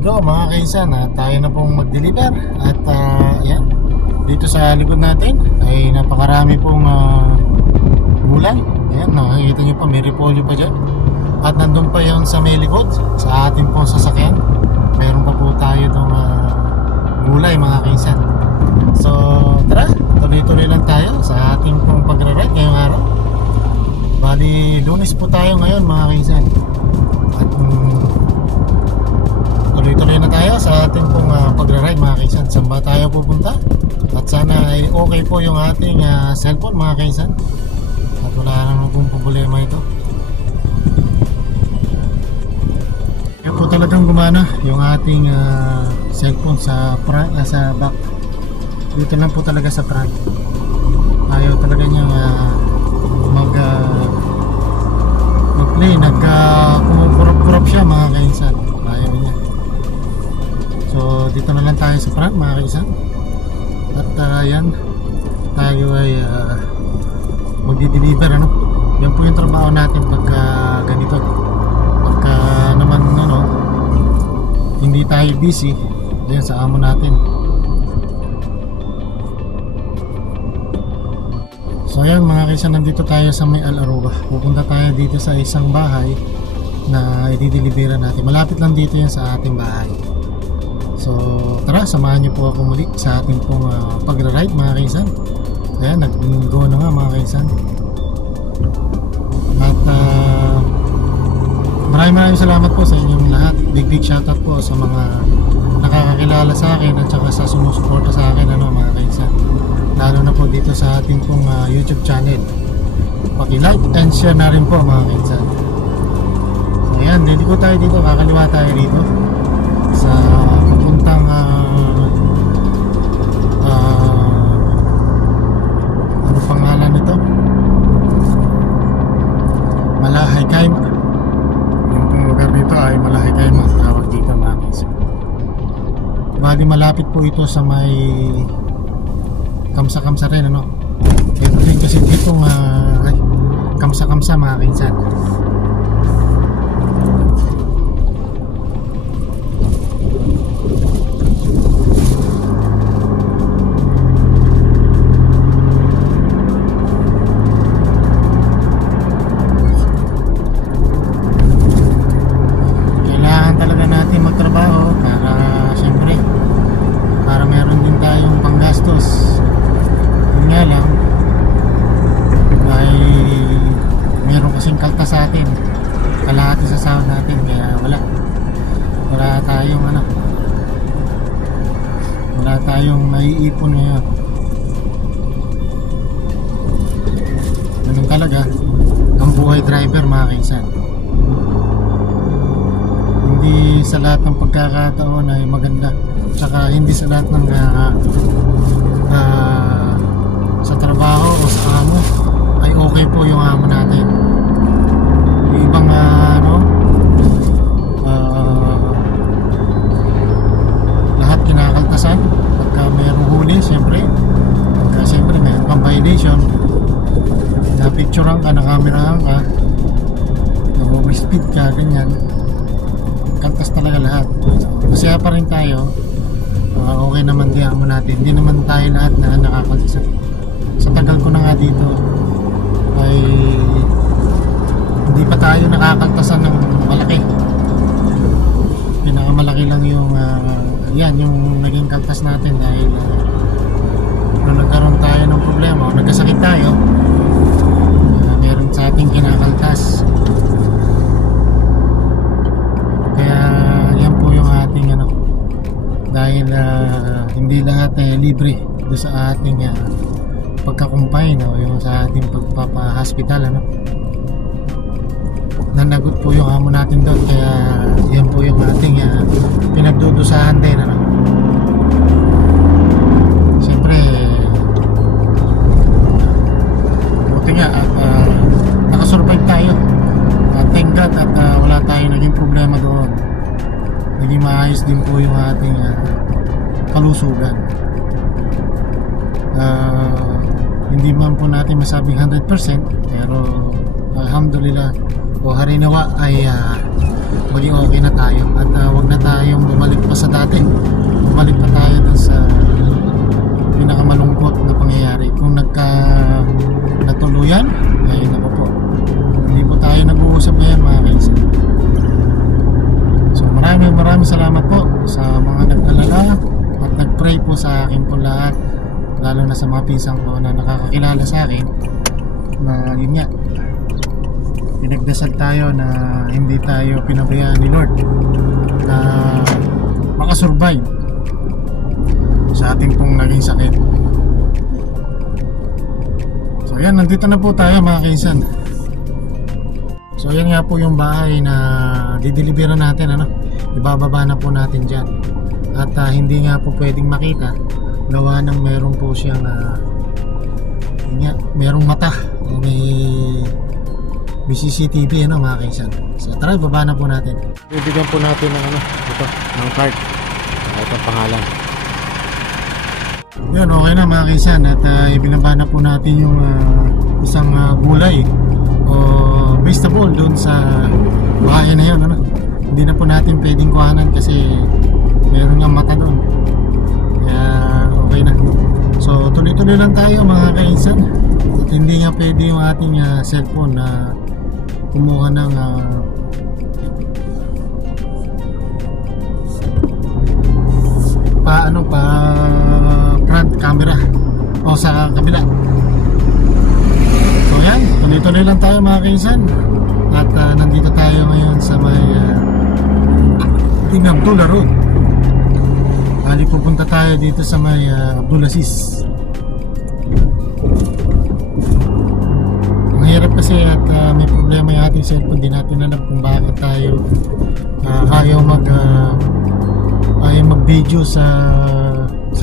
go mga kaisan, tayo na pong mag-deliver. At ayan, dito sa likod natin ay napakarami pong gulay. Ayan, nakikita nyo pa, may repolyo pa dyan. At nandun pa yon sa may likod, sa ating pong sasakyan. Meron pa po tayo itong gulay mga kaisan. So tara, tuloy-tuloy lang tayo sa ating pong pagra-ride ngayong araw. Bali, Lunes po tayo ngayon mga kaisan. At tuloy-tuloy na tayo sa ating pong pagra-ride mga kaisan. Saan ba tayo pupunta? At sana ay okay po yung ating cellphone mga kaisan. At wala naman pong problema ito. Yan po talagang gumana yung ating cellphone sa front, sa back. Dito lang po talaga sa front. Ayaw talaga niya mag-play. Kumukurap-kurap siya mga kaisan. Ayaw niya. So dito na lang tayo sa front mga kaisan. At yan, tayo ay magdi-deliver ano. Yan po yung trabaho natin pagka ganito. Pagka naman hindi tayo busy, yan sa amo natin. So ayan mga kaisan, nandito tayo sa may Al-Aruba. Pupunta tayo dito sa isang bahay na i-deliveran natin. Malapit lang dito yan sa ating bahay. So tara, samahan niyo po ako muli sa ating pong pagra-ride mga kaisan. Ayan, nag-go na nga mga kaisan. At maraming salamat po sa inyong lahat. Big shoutout po sa mga nakakakilala sa akin at saka sa sumusuporta sa akin mga kaisan. Lalo na po dito sa ating pong YouTube channel. Paki-like and share na rin po mga kaisan. So ayan, liliko tayo dito, kakaliwa tayo dito sa pupuntang ano pangalan nito? Malahay Kaima. Yung lugar dito ay Malahay Kaima, tawag dito mga kaisan. Bali malapit po ito sa may Kamsa-kamsa rin Ito din kasi dito kamsa-kamsa mga kaisan. Kailangan talaga natin magtrabaho para siyempre para meron din tayong panggastos. Nga lang ay meron kasing kaltas sa atin, kalahati sa sahod natin, kaya wala tayong naiipon ngayon. Ganun talaga ang buhay driver mga kaisan. Hindi sa lahat ng pagkakataon ay maganda, tsaka hindi sa lahat ng sa trabaho o sa amo ay okay po yung amo natin. Yung ibang lahat kinakaltasan pagka mayroong huli, siyempre mayroong pang violation, na-picturean ka, na-camerahan ka, nag-overspeed ka, ganyan, kaltas talaga lahat. Masaya pa rin tayo, okay naman din amo natin, hindi naman tayo lahat na nakakaltasan. Sa tagal ko na nga dito ay hindi pa tayo nakakaltasan ng malaki. Pinakamalaki lang yung yung naging kaltas natin dahil nung nagkaroon tayo ng problema o nagkasakit tayo, meron sa ating kinakaltas. Kaya yan po yung ating dahil hindi lahat libre do sa ating pagkakumpay yung sa ating pagpapa-hospital nanagot po yung amo natin doon, kaya yan po yung ating pinagdudusahan din siyempre buti nga at nakasurvive tayo at thank God at wala tayong naging problema doon. Naging maayos din po yung ating kalusugan. Hindi man po natin masabing 100%, pero alhamdulillah o harinawa ay maging okay na tayo at wag na tayong bumalik pa sa dati, bumalik pa tayo dun sa pinakamalungkot na pangyayari. Kung natuluyan, ay nako po, hindi po tayo nag-uusap ngayon mga kainsan. So maraming salamat po sa mga nag-alala at nag-pray po sa akin po lahat, lalo na sa mga pinsang ko na nakakakilala sa akin na yun nga, pinagdasal tayo na hindi tayo pinabayaan ni Lord na makasurvive sa ating pong naging sakit. So yan, nandito na po tayo mga kainsan. So yan nga po yung bahay na dideliveran natin, ano? Ibababa na po natin dyan. At hindi nga po pwedeng makita, gawa ng meron po siyang yun nga, merong mata, may CCTV, ano mga kainsan. So tara, baba na po natin. Bibigyan po natin ng ito, ng card. Ito ang pangalan. Yun, okay na mga kainsan. At ibinaba na po natin yung isang gulay o vegetable doon sa bahay na yun, ano. Hindi na po natin pwedeng kuhanan kasi meron nga mata doon. Kaya okay na. So tuloy-tuloy lang tayo mga kainsan. At hindi nga pwede yung ating cellphone na kumuha ng front camera o sa kabila. So yan, tuloy-tuloy lang tayo mga kainsan. At nandito tayo ngayon sa may Abdullah Road. Bali pupunta tayo dito sa may Abdulaziz. Ang hirap kasi at may problema yung ating cellphone. Di natin alam kung bakit tayo ayaw mag-video sa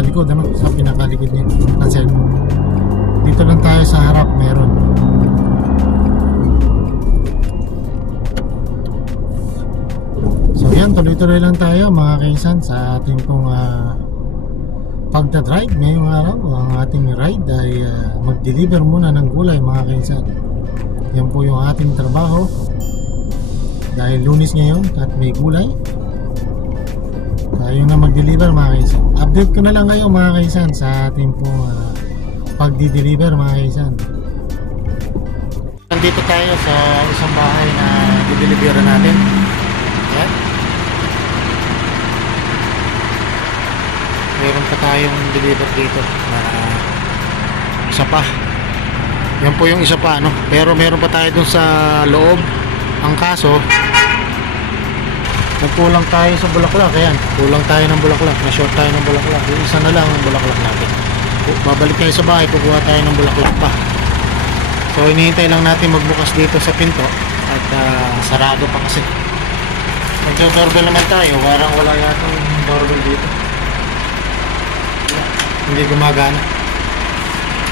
likod, ano? Sa pinakalikod niya ng cellphone. Dito lang tayo sa harap meron. So yan, tuloy-tuloy lang tayo mga kainsan sa ating pong pagdadrive ngayong araw. Ang ating ride ay mag-deliver muna ng gulay mga kainsan. Yan po yung ating trabaho dahil Lunes ngayon at may gulay. Tayo na mag-deliver mga kainsan. Update ko na lang kayo mga kainsan sa ating pong pagdi-deliver mga kainsan. Nandito tayo sa isang bahay na di-deliver natin. Yan. Meron pa tayong deliver dito na isa pa. Yan po yung isa pa, no? Pero meron pa tayo dun sa loob. Ang kaso, nagkulang tayo sa bulaklak. Ayan, kulang tayo ng bulaklak. Na-short tayo ng bulaklak. Yung isa na lang ang bulaklak natin. Babalik tayo sa bahay, kukuha tayo ng bulaklak pa. So hinihintay lang natin magbukas dito sa pinto. At sarado pa kasi. Nagdo-doorbell naman tayo. Parang wala yata yung doorbell dito. Hindi gumagana.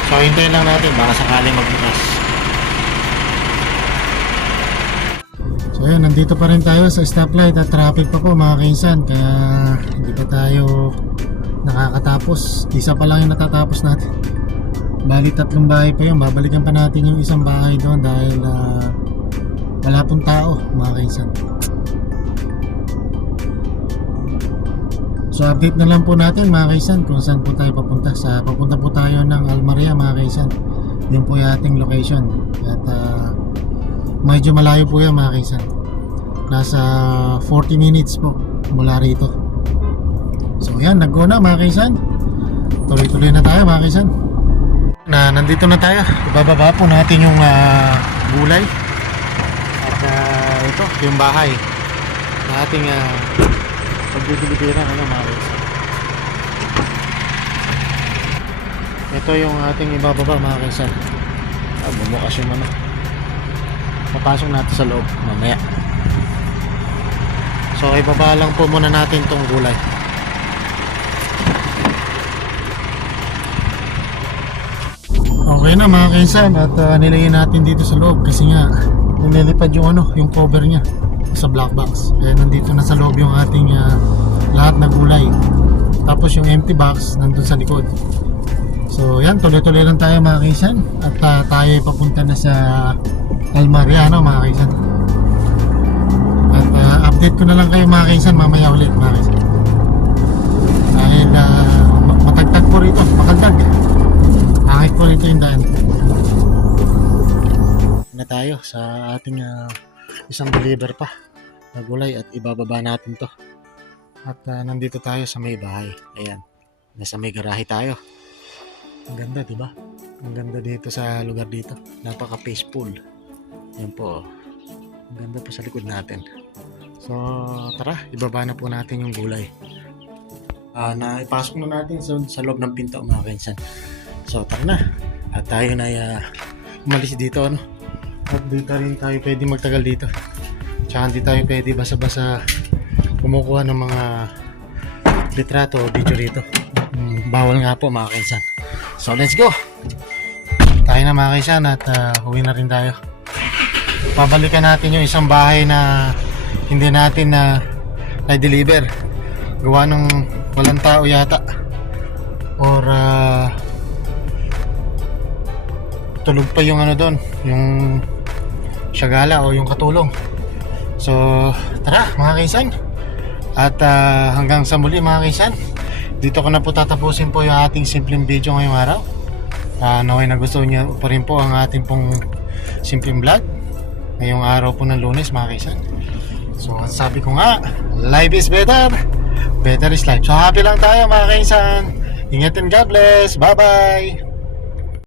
So hintayin lang natin baka sakaling magbukas. So ayun, nandito pa rin tayo sa stoplight at traffic pa po mga kainsan. Kaya hindi pa tayo nakakatapos. Isa pa lang yung natatapos natin. Bali 3 bahay pa yun. Babalikan pa natin yung isang bahay doon dahil wala pong tao mga kainsan. So update na lang po natin mga kaisan kung saan po tayo papunta. Papunta po tayo ng Almaria mga kaisan. Yun po yung ating location. At medyo malayo po yan mga kaisan. Nasa 40 minutes po mula rito. So yan, nag-go na mga kaisan. Tuloy-tuloy na tayo mga kaisan. Nandito na tayo. Ibababa po natin yung gulay. At ito yung bahay na ating pagdidilibiran, ano mga kaisan. Ito yung ating ibababa mga kaisan. Bumukas yung papasok natin sa loob mamaya. So ibaba lang po muna natin tong gulay. Okay na mga kaisan. At nilagyan natin dito sa loob kasi nga nililipad yung yung cover nya sa black box. Kaya nandito na sa loob yung ating lahat na gulay. Tapos yung empty box nandun sa likod. So yan, tuloy-tuloy lang tayo mga kaisan. At tayo papunta na sa Almaria, no mga kaisan. At update ko na lang kayo mga kaisan mamaya ulit mga kaisan. Dahil matagtag po rito, makaldag. Angit po rito yung daan. Na tayo sa ating isang deliver pa na gulay at ibababa natin to. At nandito tayo sa may bahay. Ayan. Nasa may garahe tayo. Ang ganda, di ba? Ang ganda dito sa lugar dito. Napaka-peaceful. Yan po. Ang ganda po sa likod natin. So, tara, ibaba na po natin yung gulay. Naipasok na natin sa loob ng pinto mga kaisan. So, tara na. At tayo na umalis dito, ano? At dito rin tayo pwede magtagal dito. Tsaka hindi tayo pwede basa-basa kumukuha ng mga litrato o video rito. Bawal nga po mga kaisan. So let's go! Tayo na mga kaisan at uwi na rin tayo. Pabalikan natin yung isang bahay na hindi natin na-deliver. Gawa ng walang tao yata. Or tulog pa yung ano doon, yung syagala o yung katulong. So tara mga kaisan. At hanggang sa muli mga kaisan. Dito ko na po tatapusin po yung ating simpleng video ngayong araw. Naway na gusto niyo pa rin po ang ating pong simpleng vlog ngayong araw po ng Lunes mga kaisan. So sabi ko nga, life is better, better is life. So happy lang tayo mga kaisan. Ingat and God bless. Bye bye.